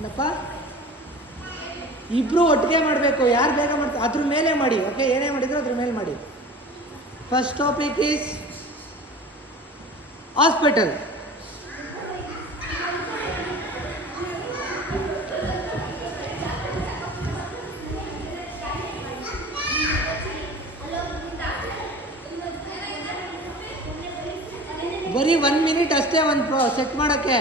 ಏನಪ್ಪ, ಇಬ್ಬರು ಒಟ್ಟಿಗೆ ಮಾಡಬೇಕು. ಯಾರು ಬೇಗ ಮಾಡ್ತಾರೆ ಅದ್ರ ಮೇಲೆ ಮಾಡಿ. ಓಕೆ, ಏನೇ ಮಾಡಿದ್ರು ಅದ್ರ ಮೇಲೆ ಮಾಡಿ. First topic is hospital. ಬರೀ 1 ಮಿನಿಟ್ ಅಷ್ಟೇ ಒಂದು ಸೆಟ್ ಮಾಡೋಕ್ಕೆ.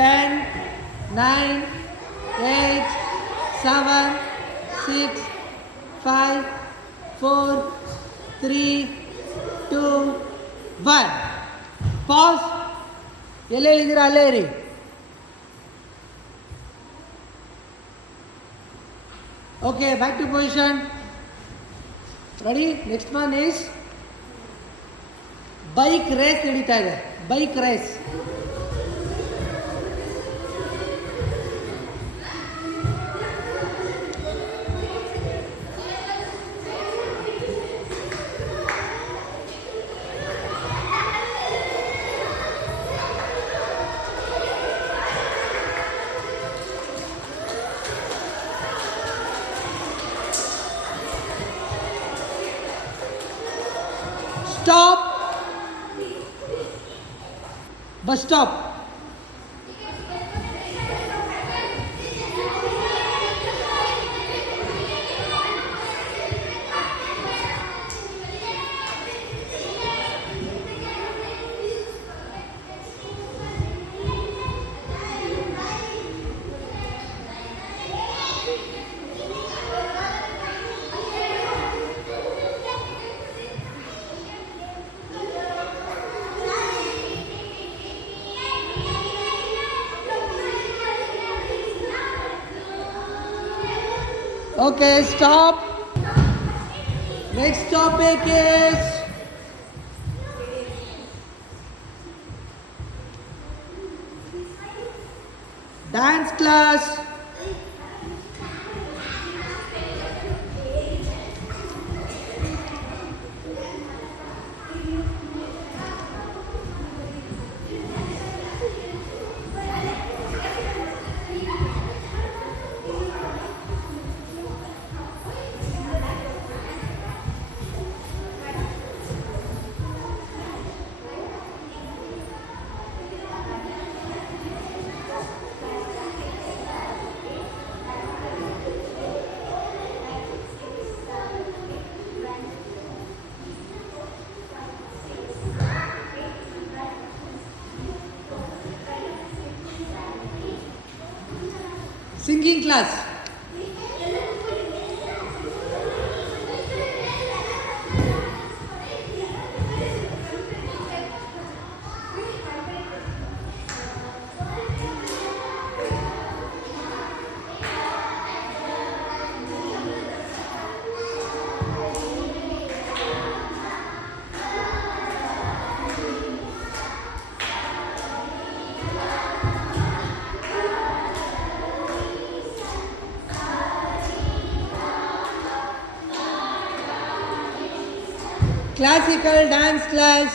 Ten, 9, 8, 7, 6, 5, 4, 3, 2, 1. ಪಾಸ್. ಎಲ್ಲೆಲ್ಲಿದ್ದೀರಾ ಅಲ್ಲೇ ಇರಿ. Okay, back to position. Ready? Next one is bike race ನಡೀತಾ ಇದೆ. Bike race. Stop. Bus stop. Okay, stop. Next topic is dance class. Singing class. Classical dance class.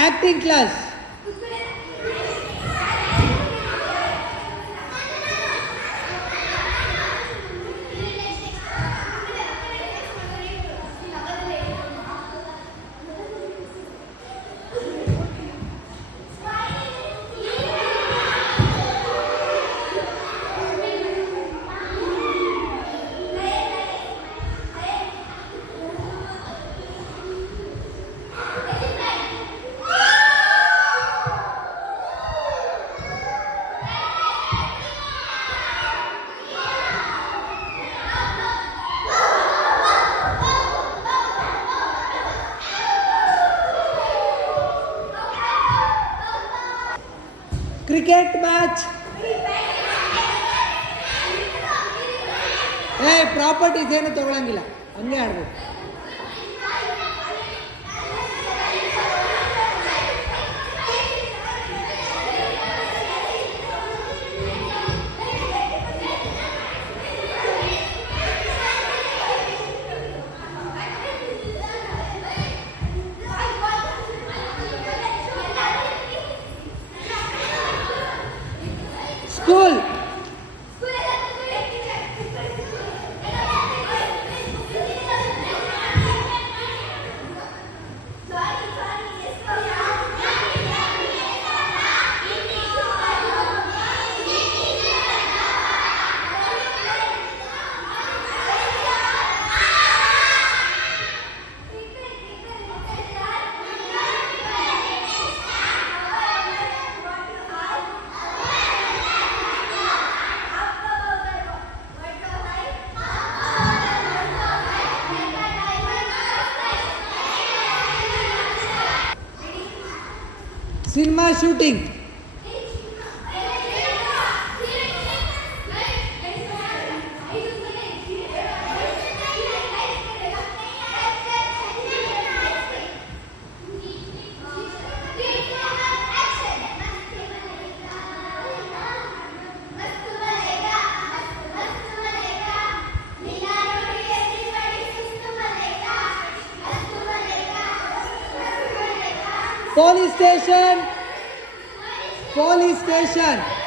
Acting class. Properties ಏನು ತಗೊಳಂಗಿಲ್ಲ, ಹಂಗೆ ಆಡ್ಬೇಕು. School cinema shooting, police station, police station.